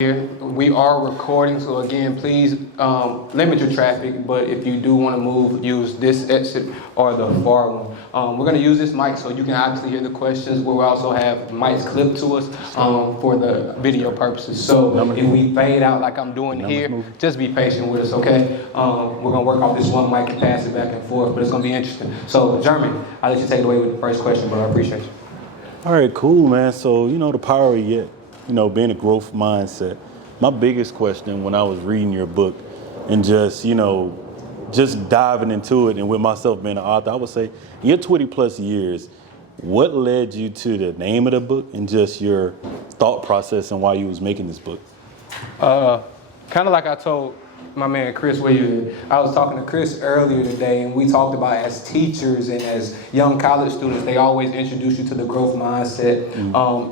Here. We are recording, so again, please limit your traffic, but if you do want to move, use this exit or the far one. We're going to use this mic so you can obviously hear the questions. We'll also have mics clipped to us for the video purposes. So if we fade out like I'm doing here, just be patient with us, okay? We're going to work off this one mic and pass it back and forth, but it's going to be interesting. So, Jermey, I'll let you take it away with the first question, but I appreciate you. All right, cool, man. So, the power of yet. Being a growth mindset. My biggest question when I was reading your book and just diving into it and with myself being an author, I would say, in your 20 plus years, what led you to the name of the book and just your thought process and why you was making this book? Kind of like I told my man Chris, I was talking to Chris earlier today, and we talked about as teachers and as young college students, they always introduce you to the growth mindset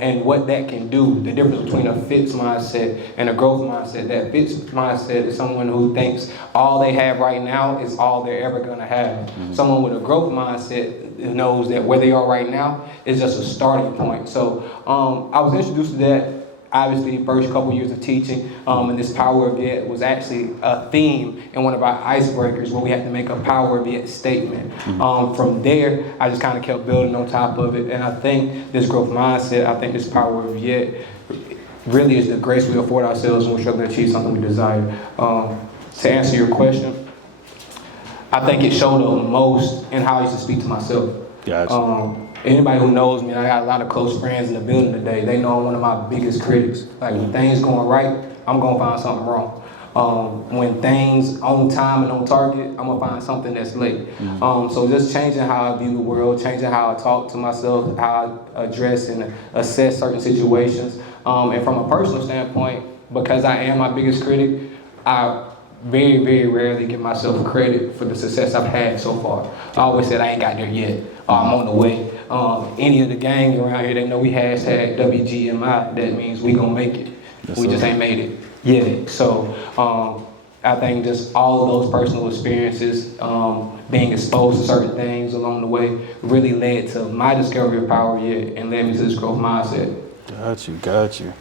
and what that can do. The difference between a fixed mindset and a growth mindset. That fixed mindset is someone who thinks all they have right now is all they're ever going to have. Someone with a growth mindset knows that where they are right now is just a starting point. So I was introduced to that. Obviously, first couple years of teaching, and this power of yet was actually a theme in one of our icebreakers where we had to make a power of yet statement. From there, I just kind of kept building on top of it, and I think this growth mindset, I think this power of yet really is the grace we afford ourselves when we're struggling to achieve something we desire. To answer your question, I think it showed up most in how I used to speak to myself. Gotcha. Anybody who knows me, and I got a lot of close friends in the building today, they know I'm one of my biggest critics. Like, when things going right, I'm going to find something wrong. When things on time and on target, I'm going to find something that's late. So just changing how I view the world, changing how I talk to myself, how I address and assess certain situations. And from a personal standpoint, because I am my biggest critic, I very, very rarely give myself credit for the success I've had so far. I always said I ain't got there yet. I'm on the way. Any of the gang around here, they know we hashtag WGMI. That means we gonna make it. We just ain't made it yet. So I think just all of those personal experiences, being exposed to certain things along the way, really led to my discovery of power yet and led me to this growth mindset. Got you.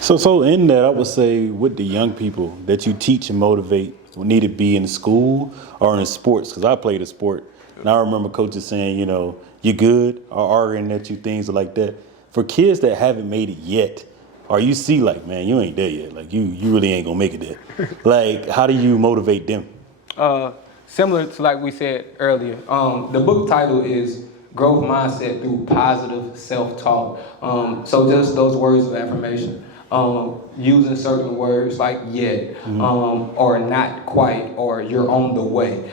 So in that, I would say with the young people that you teach and motivate need to be in school or in sports, because I played a sport. And I remember coaches saying, you're good, or arguing at you, things like that. For kids that haven't made it yet, or you see like, man, you ain't there yet. Like, you really ain't gonna make it there. Like, how do you motivate them? Similar to like we said earlier, the book title is Growth Mindset Through Positive Self-Talk. So just those words of affirmation. Using certain words like yet, or not quite, or you're on the way.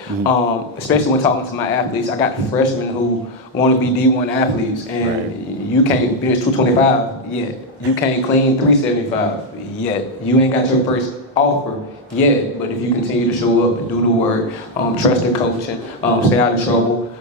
Especially when talking to my athletes, I got freshmen who want to be D1 athletes, and you can't bench 225 yet. You can't clean 375 yet. You ain't got your first offer yet, but if you continue to show up and do the work, trust the coaching, stay out of trouble,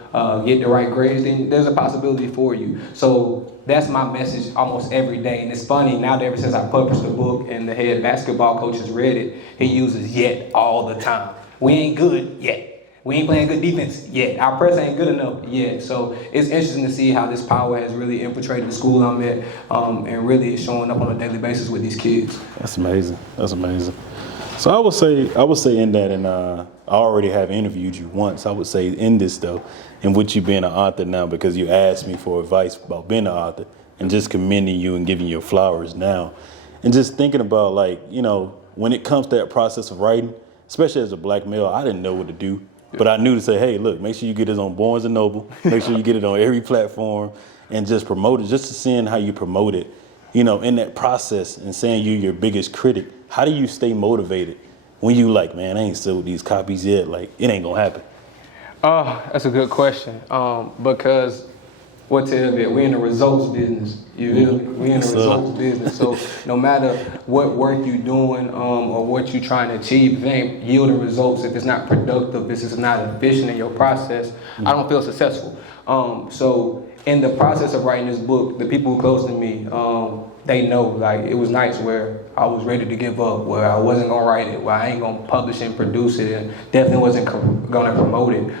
get the right grades, then there's a possibility for you. So that's my message almost every day. And it's funny, now that ever since I published the book and the head basketball coach has read it, he uses yet all the time. We ain't good yet. We ain't playing good defense yet. Our press ain't good enough yet. So it's interesting to see how this power has really infiltrated the school I'm at, and really is showing up on a daily basis with these kids. That's amazing. So I would say in that, and I already have interviewed you once. I would say in this though, in which you being an author now, because you asked me for advice about being an author, and just commending you and giving you your flowers now, and just thinking about when it comes to that process of writing, especially as a black male, I didn't know what to do, but I knew to say, hey, look, make sure you get it on Barnes and Noble, make sure you get it on every platform, and just promote it. Just to seeing how you promote it, in that process, and saying you're your biggest critic. How do you stay motivated when you like, man, I ain't sold these copies yet, like it ain't gonna happen? That's a good question. Because we in the results business. We in the results business. So no matter what work you're doing or what you're trying to achieve, if it ain't yielding results, if it's not productive, if it's not efficient in your process, I don't feel successful. So in the process of writing this book, the people who close to me, they know, like, it was nights where I was ready to give up, where I wasn't gonna write it, where I ain't gonna publish and produce it, and definitely wasn't gonna promote it.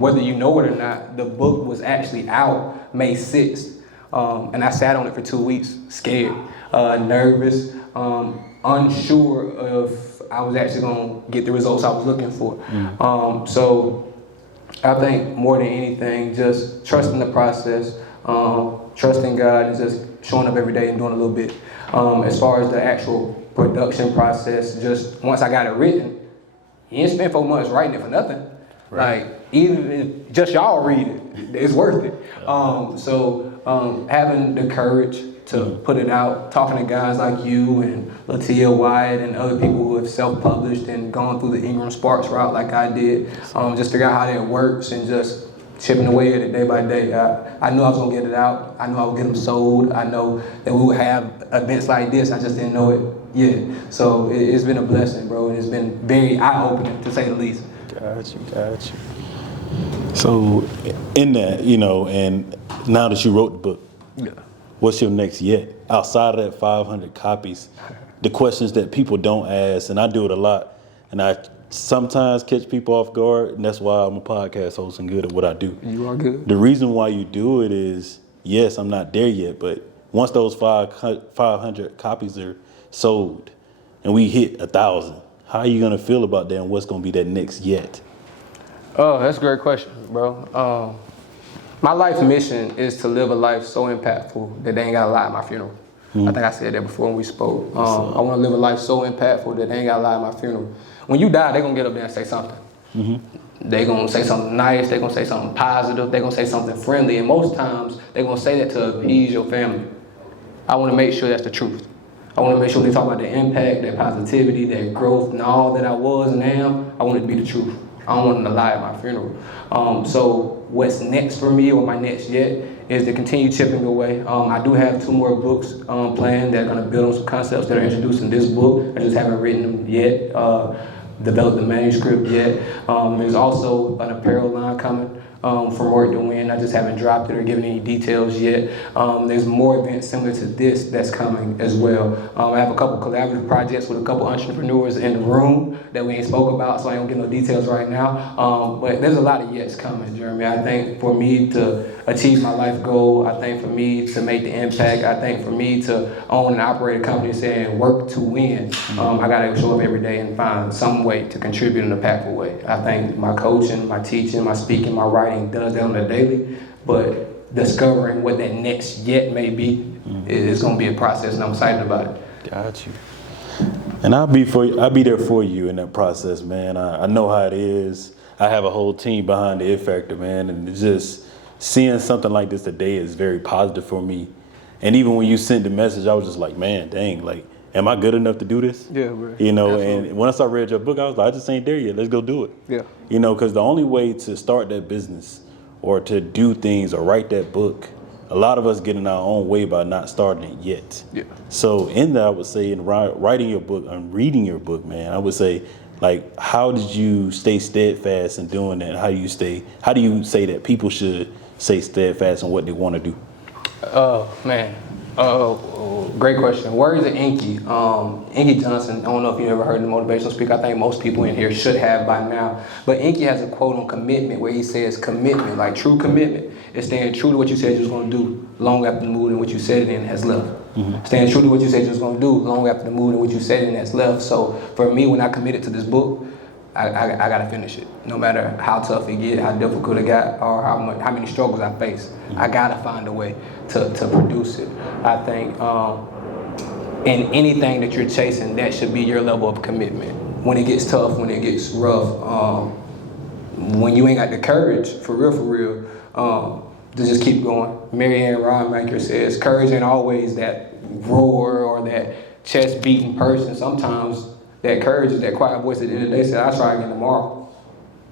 Whether you know it or not, the book was actually out May 6th, and I sat on it for 2 weeks, scared, nervous, unsure if I was actually gonna get the results I was looking for. So I think more than anything, just trusting the process, trusting God, and just showing up every day and doing a little bit. As far as the actual production process, just once I got it written, you didn't spend 4 months writing it for nothing. Right. Like, even if just y'all read it, it's worth it. So having the courage to put it out, talking to guys like you and Latia Wyatt and other people who have self-published and gone through the Ingram Sparks route like I did, just figure out how that works and just chipping away at it day by day. I knew I was gonna get it out. I knew I would get them sold. I know that we would have events like this. I just didn't know it yet. So it's been a blessing, bro, and it's been very eye-opening, to say the least. Got you. So in that, and now that you wrote the book, what's your next yet? Outside of that 500 copies, the questions that people don't ask, and I do it a lot, and I sometimes catch people off guard, and that's why I'm a podcast host and good at what I do. You are good. The reason why you do it is, yes, I'm not there yet, but once those 500 copies are sold and we hit 1,000, how are you going to feel about that, and what's going to be that next yet? Oh, that's a great question, bro. My life mission is to live a life so impactful that they ain't got to lie at my funeral. I think I said that before when we spoke. I want to live a life so impactful that they ain't got to lie at my funeral. When you die, they're going to get up there and say something. They're going to say something nice. They're going to say something positive. They're going to say something friendly. And most times, they're going to say that to appease your family. I want to make sure that's the truth. I want to make sure they talk about the impact, their positivity, their growth, and all that I was and am. I want it to be the truth. I don't want them to lie at my funeral. So what's next for me, or my next yet, is to continue chipping away. I do have 2 more books planned that are going to build on some concepts that are introduced in this book. I just haven't written them yet, developed the manuscript yet. There's also an apparel line coming from work to Wynn. I just haven't dropped it or given any details yet. There's more events similar to this that's coming as well. I have a couple collaborative projects with a couple entrepreneurs in the room that we ain't spoke about, so I don't get no details right now. But there's a lot of yets coming, Jeremy. I think for me to achieve my life goal, I think for me to make the impact, I think for me to own and operate a company saying work to win, I gotta show up every day and find some way to contribute in an impactful way. I think my coaching, my teaching, my speaking, my writing does that on the daily, but discovering what that next yet may be is going to be a process, and I'm excited about it. Got you. And I'll be there for you in that process, man. I know how it is. I have a whole team behind the It Factor, man, and it's just seeing something like this today is very positive for me. And even when you sent the message, I was just like, man, dang, like, am I good enough to do this? Yeah, bro. Absolutely. And once I read your book, I was like, I just ain't there yet. Let's go do it. Yeah. Because the only way to start that business or to do things or write that book, a lot of us get in our own way by not starting it yet. Yeah. So in that, I would say in writing your book and reading your book, man, I would say, like, how did you stay steadfast in doing that? How do you say that people should stay steadfast in what they want to do? Oh, man. Great question. Words of Inky. Inky Johnson, I don't know if you ever heard the motivational speaker. I think most people in here should have by now. But Inky has a quote on commitment where he says commitment, like true commitment, is staying true to what you said you was going to do long after the mood in which you said it in has left. Staying true to what you said you was going to do long after the mood in which you said it in has left. So for me, when I committed to this book, I got to finish it. No matter how tough it get, how difficult it got, or how many struggles I face, I got to find a way to produce it. I think in anything that you're chasing, that should be your level of commitment. When it gets tough, when it gets rough, when you ain't got the courage, for real, to just keep going. Mary Ann Rodmaker says, courage ain't always that roar or that chest beating person. Sometimes that courage is that quiet voice at the end of the day said, I'll try again tomorrow.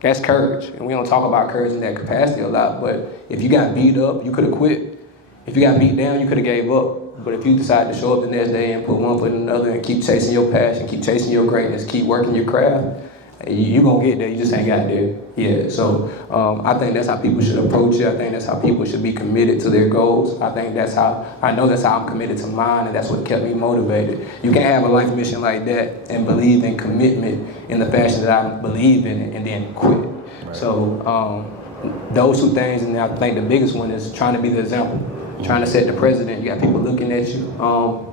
That's courage. And we don't talk about courage in that capacity a lot, but if you got beat up, you could have quit. If you got beat down, you could have gave up. But if you decide to show up the next day and put one foot in another and keep chasing your passion, keep chasing your greatness, keep working your craft, you're going to get there. You just ain't got there yet. So I think that's how people should approach it. I think that's how people should be committed to their goals. I know that's how I'm committed to mine, and that's what kept me motivated. You can't have a life mission like that and believe in commitment in the fashion that I believe in it and then quit. Right. So those 2 things, and I think the biggest one is trying to be the example. Trying to set the precedent. You got people looking at you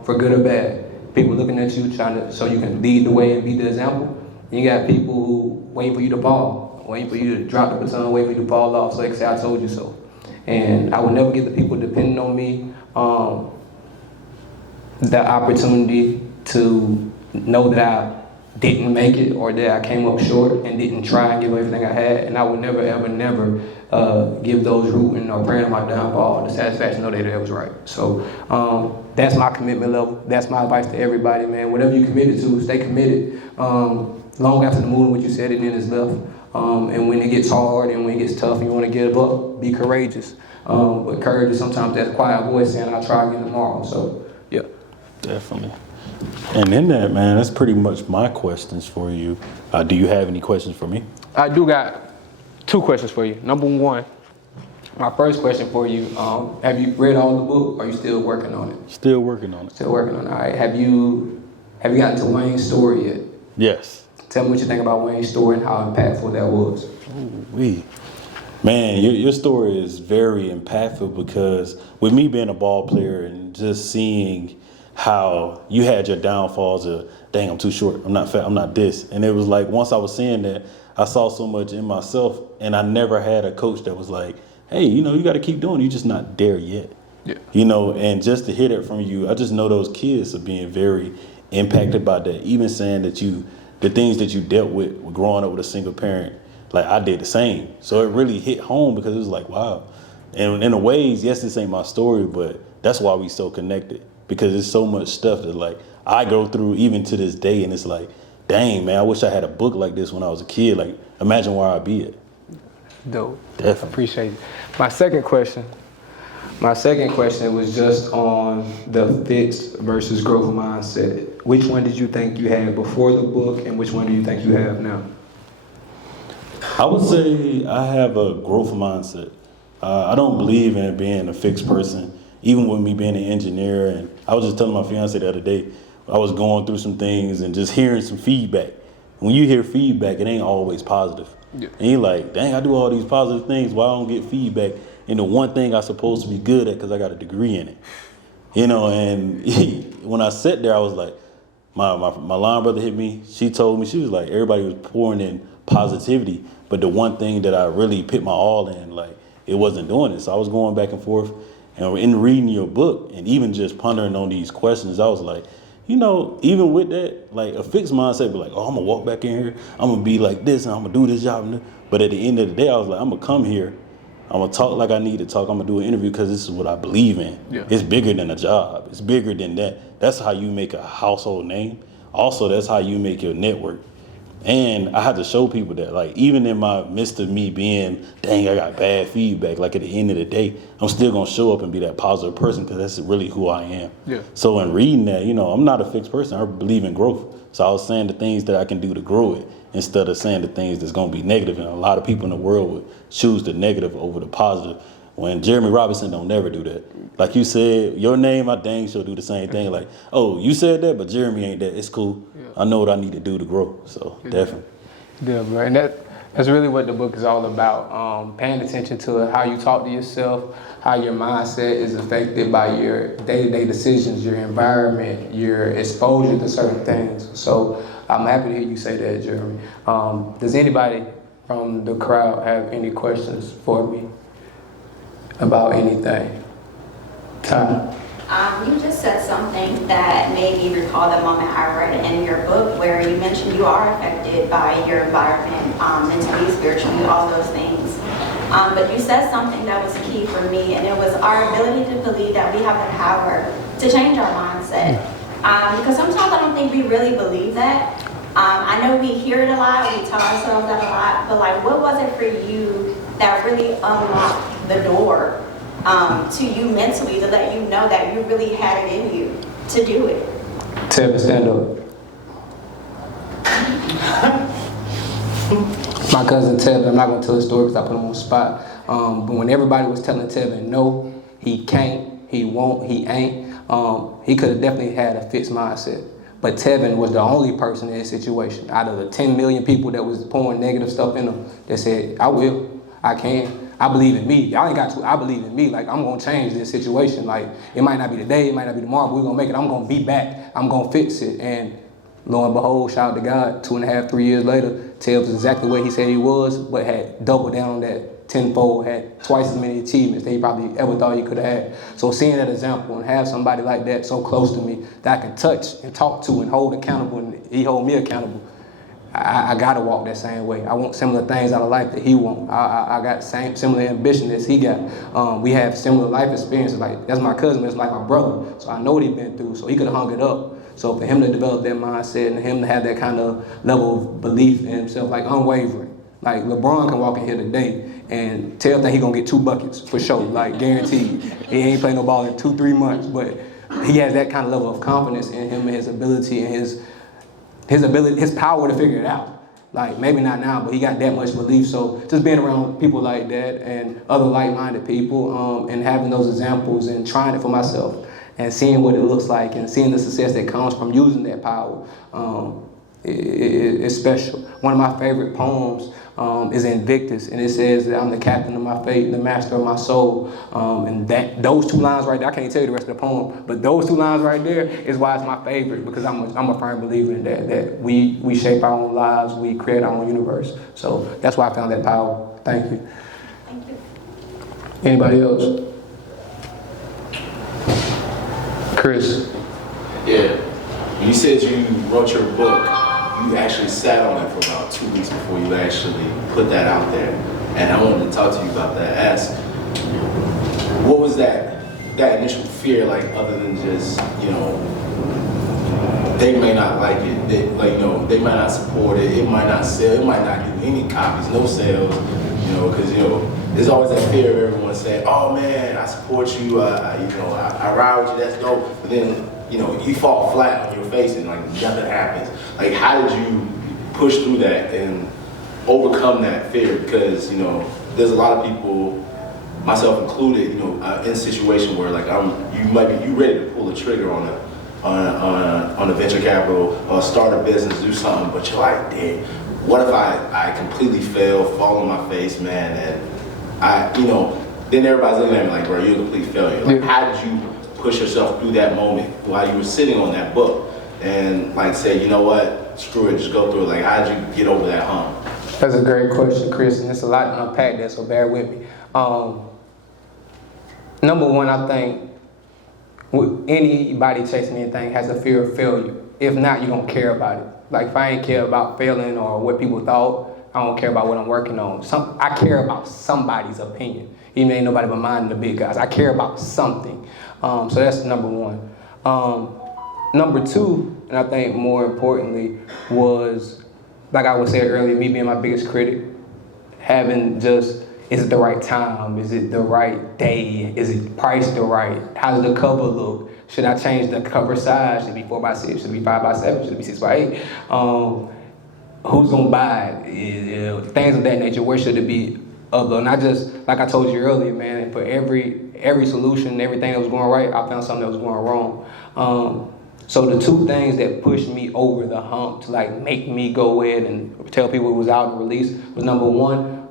for good or bad. people looking at you trying to, so you can lead the way and be the example. And you got people who waiting for you to fall, waiting for you to drop the baton, waiting for you to fall off so they can say, I told you so. And I would never give the people depending on me the opportunity to know that I didn't make it or that I came up short and didn't try and give everything I had. And I would never, ever, never give those rooting or praying on my downfall the satisfaction to know that it was right. So that's my commitment level. That's my advice to everybody, man. Whatever you committed to, stay committed. Long after the moving, what you said, it then is left. And when it gets hard and when it gets tough and you want to give up, be courageous. But courage is sometimes that quiet voice saying, I'll try again tomorrow. So, yeah. Definitely. And in that, man, that's pretty much my questions for you. Do you have any questions for me? I do got 2 questions for you. Number 1, my first question for you, have you read all the book or are you still working on it? Still working on it. Still working on it. All right. Have you gotten to Wayne's story yet? Yes. Tell me what you think about Wayne's story and how impactful that was. Ooh-wee. Man, your story is very impactful because with me being a ball player and just seeing how you had your downfalls of, dang, I'm too short, I'm not fat, I'm not this. And it was like, once I was seeing that, I saw so much in myself, and I never had a coach that was like, hey, you got to keep doing it. You're just not there yet. Yeah. And just to hear that from you, I just know those kids are being very impacted by that. Even saying that the things that you dealt with growing up with a single parent, like I did the same. So it really hit home because it was like, wow. And in a ways, yes, this ain't my story, but that's why we so connected. Because there's so much stuff that like I go through even to this day, and it's like, dang, man, I wish I had a book like this when I was a kid. Like, imagine where I'd be at. Dope. Definitely. Appreciate it. My second question was just on the fixed versus growth mindset. Which one did you think you had before the book, and which one do you think you have now? I would say I have a growth mindset. I don't believe in being a fixed person. Even with me being an engineer, and I was just telling my fiance the other day, I was going through some things and just hearing some feedback. When you hear feedback, it ain't always positive. Yeah. And you're like, dang, I do all these positive things, why I don't get feedback in the one thing I'm supposed to be good at because I got a degree in it. And when I sat there, I was like, my line brother hit me. She told me, she was like, everybody was pouring in positivity, but the one thing that I really put my all in, like, it wasn't doing it. So I was going back and forth. And in reading your book and even just pondering on these questions, I was like, even with that, like a fixed mindset, be like, oh, I'm gonna walk back in here, I'm gonna be like this, and I'm gonna do this job. But at the end of the day, I was like, I'm gonna come here, I'm gonna talk like I need to talk, I'm gonna do an interview because this is what I believe in. Yeah. It's bigger than a job. It's bigger than that. That's how you make a household name. Also, that's how you make your network. And I had to show people that, like, even in my midst of me being, dang, I got bad feedback, like at the end of the day, I'm still going to show up and be that positive person because that's really who I am. Yeah. So in reading that, I'm not a fixed person. I believe in growth. So I was saying the things that I can do to grow it instead of saying the things that's going to be negative. And a lot of people in the world would choose the negative over the positive. When Jermey Robinson don't never do that. Like you said, your name, I dang sure do the same thing. Like, oh, you said that, but Jermey ain't that. It's cool. Yeah. I know what I need to do to grow. So definitely. Yeah, bro. And that's really what the book is all about. Paying attention to how you talk to yourself, how your mindset is affected by your day-to-day decisions, your environment, your exposure to certain things. So I'm happy to hear you say that, Jermey. Does anybody from the crowd have any questions for me about anything? Ty? You just said something that made me recall the moment I read in your book where you mentioned you are affected by your environment, mentally, spiritually, all those things. But you said something that was key for me, and it was our ability to believe that we have the power to change our mindset. Because sometimes I don't think we really believe that. I know we hear it a lot, we tell ourselves that a lot, but like, what was it for you that really unlocked the door to you mentally to let you know that you really had it in you to do it? Tevin, stand up. My cousin Tevin, I'm not going to tell the story because I put him on the spot. But when everybody was telling Tevin, no, he can't, he won't, he ain't, he could have definitely had a fixed mindset. But Tevin was the only person in this situation out of the 10 million people that was pouring negative stuff in him that said, I will, I can, I believe in me. Y'all ain't got to. I believe in me. Like, I'm gonna change this situation. Like, it might not be today, it might not be tomorrow, but we're gonna make it. I'm gonna be back. I'm gonna fix it. And lo and behold, shout out to God, 2.5, 3 years later, Tell was exactly where he said he was, but had doubled down on that tenfold, had twice as many achievements that he probably ever thought he could have had. So seeing that example and have somebody like that so close to me that I can touch and talk to and hold accountable, and he hold me accountable, I gotta walk that same way. I want similar things out of life that he want. I got similar ambition as he got. We have similar life experiences. Like, that's my cousin, but it's like my brother. So I know what he's been through. So he could have hung it up. So for him to develop that mindset and him to have that kind of level of belief in himself, like unwavering. Like LeBron can walk in here today and tell that he gonna get 2 buckets for sure, like guaranteed. He ain't playing no ball in 2-3 months, but he has that kind of level of confidence in him and his ability and his power to figure it out. Like, maybe not now, but he got that much belief. So just being around people like that and other like-minded people, and having those examples and trying it for myself and seeing what it looks like and seeing the success that comes from using that power, it's special. One of my favorite poems is Invictus, and it says that I'm the captain of my fate, the master of my soul. And those 2 lines right there, I can't even tell you the rest of the poem, but those 2 lines right there is why it's my favorite, because I'm a firm believer in that we shape our own lives, we create our own universe. So that's why I found that power. Thank you. Thank you. Anybody else? Chris. Yeah. When you said you wrote your book, you actually sat on it for about 2 weeks before you actually put that out there. And I wanted to talk to you about that. Ask, what was that initial fear like, other than just, they may not like it, they might not support it, it might not sell, it might not do any copies, no sales, because, there's always that fear of everyone saying, oh man, I support you, I ride with you, that's dope, but then, you fall flat on your face and like nothing happens. Like, how did you push through that and overcome that fear? Because, there's a lot of people, myself included, in a situation where like you ready to pull the trigger on a venture capital or start a business, do something, but you're like, damn, what if I completely fail, fall on my face, man, and then everybody's looking at me like, bro, you're a complete failure. Like, how did you push yourself through that moment while you were sitting on that book and like say, you know what, screw it, just go through it? Like, how did you get over that hump? That's a great question, Chris, and it's a lot to unpack there, so bear with me. Number one, I think anybody chasing anything has a fear of failure. If not, you don't care about it. Like, if I ain't care about failing or what people thought, I don't care about what I'm working on. I care about somebody's opinion. Even ain't nobody but mine and the big guys. I care about something. So that's number one. Number two, and I think more importantly, was, like I was saying earlier, me being my biggest critic, having just, is it the right time? Is it the right day? Is it priced the right? How does the cover look? Should I change the cover size? Should it be 4x6? Should it be 5x7? Should it be 6x8? Who's gonna buy it? Things of that nature. Where should it be? And I just, like I told you earlier, man, and for every solution, everything that was going right, I found something that was going wrong. So the 2 things that pushed me over the hump to like make me go ahead and tell people it was out and released was, number one,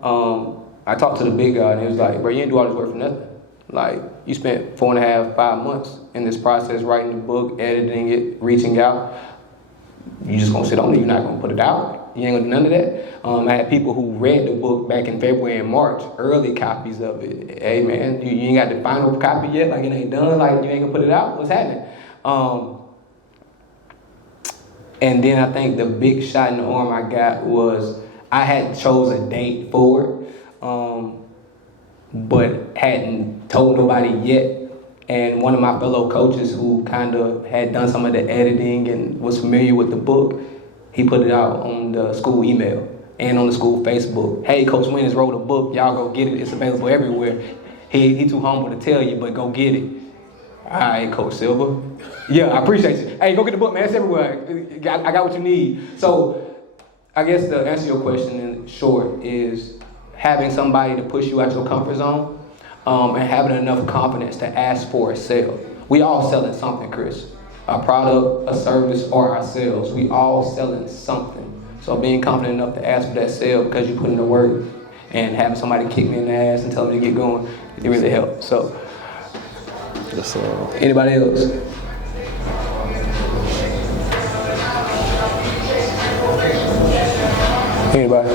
I talked to the big guy and he was like, bro, you didn't do all this work for nothing. Like, you spent 4.5, 5 months in this process, writing the book, editing it, reaching out. You just gonna sit on it, you're not gonna put it out. You ain't gonna do none of that. I had people who read the book back in February and March, early copies of it. Hey man, you ain't got the final copy yet, like it ain't done, like you ain't gonna put it out, what's happening? And then I think the big shot in the arm I got was, I had chose a date for it, but hadn't told nobody yet. And one of my fellow coaches who kind of had done some of the editing and was familiar with the book, he put it out on the school email and on the school Facebook. Hey, Coach Wynn has wrote a book, y'all go get it, it's available everywhere. He too humble to tell you, but go get it. All right, Coach Silver. Yeah, I appreciate you. Hey, go get the book, man, it's everywhere. I got what you need. So I guess to answer your question in short is having somebody to push you out your comfort zone, and having enough confidence to ask for a sale. We all selling something, Chris. A product, a service, or ourselves. We all selling something. So being confident enough to ask for that sale because you put in the work and having somebody kick me in the ass and tell me to get going, it really helped. So, That's anybody else? Anybody?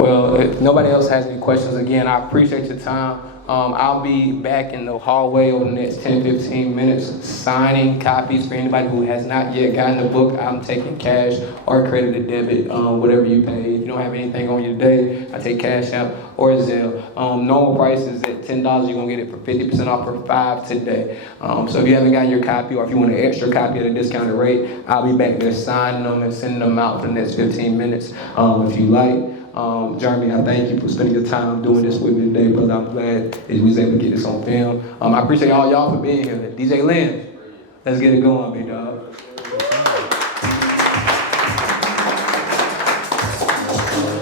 Well, if nobody else has any questions, again, I appreciate your time. I'll be back in the hallway over the next 10-15 minutes signing copies for anybody who has not yet gotten the book. I'm taking cash or credit or debit, whatever you pay. If you don't have anything on you today, I take Cash App or Zelle. Normal price is at $10. You're going to get it for 50% off for $5 today. So if you haven't gotten your copy or if you want an extra copy at a discounted rate, I'll be back there signing them and sending them out for the next 15 minutes if you like. Jermey, I thank you for spending your time doing this with me today, brother. I'm glad that we was able to get this on film. I appreciate all y'all for being here. DJ Lynn, let's get it going, big dog.